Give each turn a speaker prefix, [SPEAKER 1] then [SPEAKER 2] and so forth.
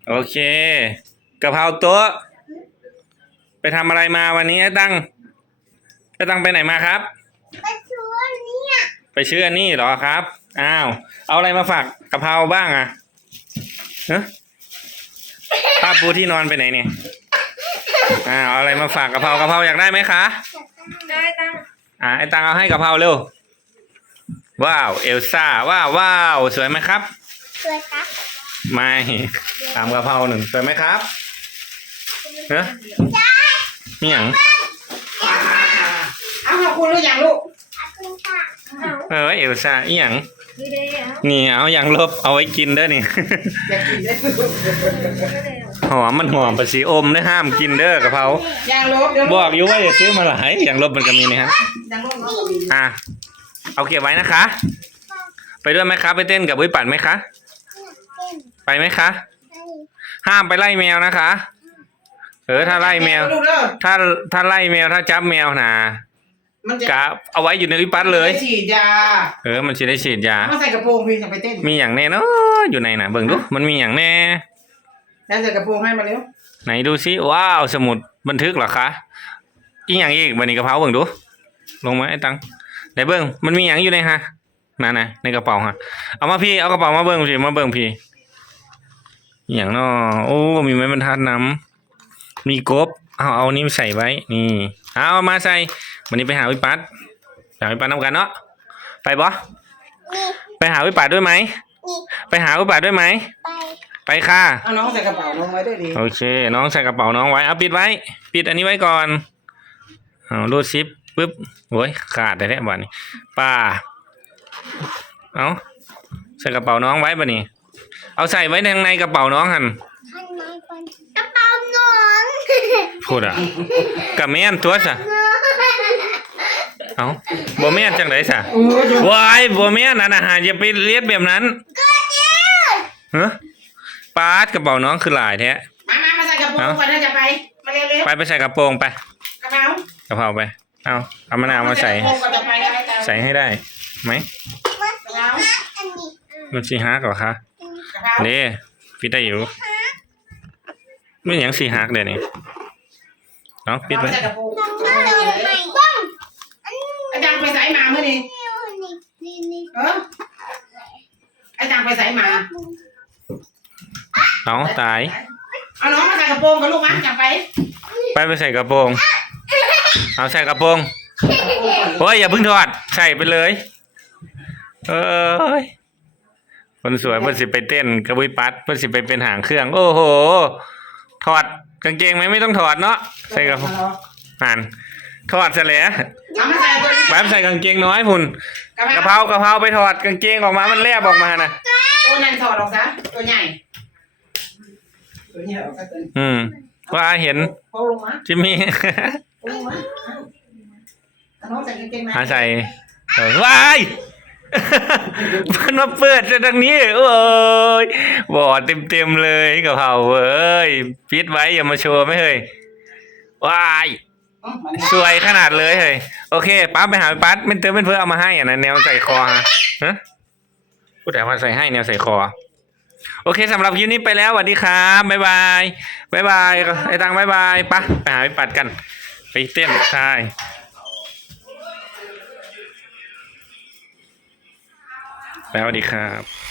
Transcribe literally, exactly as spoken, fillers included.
[SPEAKER 1] โอเคกะเพราโต๊ะไปทำอะไรมาวันนี้ไอ้ตั้งไอ้ตั้งไปไหนมาครับ
[SPEAKER 2] ไปซื้ออันนี้อ่ะ
[SPEAKER 1] ไปชื่ออันนี้เหรอครับอ้าวเอาอะไรมาฝากกะเพราบ้างอ่ะเฮ้ยป้าปูที่นอนไปไหนเนี่ยอ้าวเอาอะไรมาฝากกะเพรากะเพราอยากได้ไหมคะ
[SPEAKER 2] ได้ตั้ง
[SPEAKER 1] อ่าไอ้ตังเอาให้กะเพราเร็วว้าวเอลซ่าว้าวว้าวสวยไหมครับ
[SPEAKER 2] สวยครับ
[SPEAKER 1] ไม่ตามกะเพราหนึ่งสวยไหมครับเฮ้ยนี่หยัง
[SPEAKER 3] เอาขอบคุณหรือยังลูก
[SPEAKER 2] ขอบคุณค่ะ
[SPEAKER 1] เออเอลซ่าอีหยังนี่เอาอย่างลบเอาไว้กินเด้อนี่หอมมันหอมภาษีอมได้ห้ามกินเด้อกะเพรา
[SPEAKER 3] อย่างลบ
[SPEAKER 1] บอกอยู่ว่าอย่าซื้อมาหลายอย่างลบมันก็มีนะฮะ
[SPEAKER 3] อย่างลบ
[SPEAKER 1] อ่ะเอาเก็บไว้นะคะไปด้วยไหมคะไปเต้นกับวิปัสไหมคะไปไหมคะห้ามไปไล่แมวนะคะเออถ้าไล่แมวถ้าถ้าไล่แมวถ้าจับแมวนะกะเอาไว้อยู่ในวิปัสเลย
[SPEAKER 3] ฉีดยา
[SPEAKER 1] เออมันจะได้ฉีดยา
[SPEAKER 3] มาใส่กระโปรงพี่จะไปเต้น
[SPEAKER 1] มีอย่างแน่เนาะอยู่ในน่ะเบิ่งดูมันมีอย่างแน่
[SPEAKER 3] แล้วใส่กระโปรงให้มาเร็ว
[SPEAKER 1] ไหนดูซิว้าวสมุดบันทึกเหรอคะอีกอย่างอีกบันนี้กระเพราเบิ่งดูลงมาไอ้ตังไหนเบิ่งมันมีอย่างอยู่ในฮะนั่นน่ะในกระเป๋าฮะเอามาพี่เอากระเป๋ามาเบิ่งสิมาเบิ่งพี่อย่างเนาะโอ้มีไม้บรรทัดน้ำมีกบเอาเอานี่ใส่ไว้นี่เอามาใส่วันนี้ไปหาวิปัสหาวิปัสนำกันเนาะไปบ่ไปหาวิปัสด้วยไหมไปหาวิปัสด้วยไหม
[SPEAKER 2] ไป
[SPEAKER 1] ไปค่ะ
[SPEAKER 3] เอาน้องใส่กระเป๋าน้องไว้ด้วยดี
[SPEAKER 1] โอเคน้องใส่กระเป๋าน้องไว้เอาปิดไว้ปิดอันนี้ไว้ก่อนเอารูดซิปปึ๊บโอ้ยขาดได้แล้วบ่นี้ป้าเอาใส่กระเป๋าน้องไว้บ่นี้เอาใส่ไว้ทางในกระเป๋าน้องหัน
[SPEAKER 2] ข้างในเป็นกระเป๋าน้อง
[SPEAKER 1] พูดอ่ะกับแม่นตัวซะเอาบ่แม่นจังได๋ซะวายบ่แม่นนั่นน่ะหาอย่าไปเลียดแบบนั้นฮะปาดกระเป๋าน้องคือหลายแท้
[SPEAKER 3] มามามาใส่กระโปรงก่อนถ้าจะไปมาเร็วๆ
[SPEAKER 1] ไปไปใส่กระโปรงไป
[SPEAKER 3] กระเป๋าก
[SPEAKER 1] ระเป๋าไปเอาเอามะนาวมาใส่ใส่ให้ได้ไหมมันสีฮักเหรอคะเด้ปิดได้อยู่ไม่อย่างสีฮักเดี๋ยวนี้เนาะปิดไว้
[SPEAKER 3] อาจารย์ไปใส่มาเมื่อนี้เอออาจารย์ไปใส่มา
[SPEAKER 1] น้องตาย
[SPEAKER 3] เอาน้องมาใส่กระโปรงกับลูกมั้งจับไป
[SPEAKER 1] ไปไปใส่กระโปรงเอาใส่กระโปรงโอ้ยอย่าเพิ่งถอดใส่ไปเลยเอ้ยคนสวยเพื่อนสิไปเต้นกระบุยปัดเพื่อนสิไปเป็นหางเครื่องโอ้โหถอดกางเกงไหมไม่ต้องถอดเนาะใส่กระอ่านถอดเสร็จแล้วแบบใส่กางเกงน้อยพุ่นกระเพรากระเพราไปถอดกางเกงออกมามันแลบออกมานะ
[SPEAKER 3] ตัวนั้นถอดออกซะตัวใหญ่ตัวใหญ่ออกซะตัว
[SPEAKER 1] อืมว่าเห็นจิมมี่หาใส่ว้ายมันมาเปิดจากทางนี้โอ้ยบอดเต็มเต็มเลยกะเพราเว้ยปิดไว้อย่ามาโชว์ไม่เฮ้ยว้ายสวยขนาดเลยเฮ้ยโอเคปั๊บไปหาปั๊บเป็นเติมเป็นเพื่อเอามาให้อ่ะนะแนวใส่คอฮะฮะพูดแต่ว่าใส่ให้แนวใส่คอโอเคสำหรับคลิปนี้ไปแล้วสวัสดีครับบ๊ายบายบ๊ายบายไอ้ตังบ๊ายบายปะไปหาไปปัดกันไปเต้นใช่แล้วสวัสดีครับ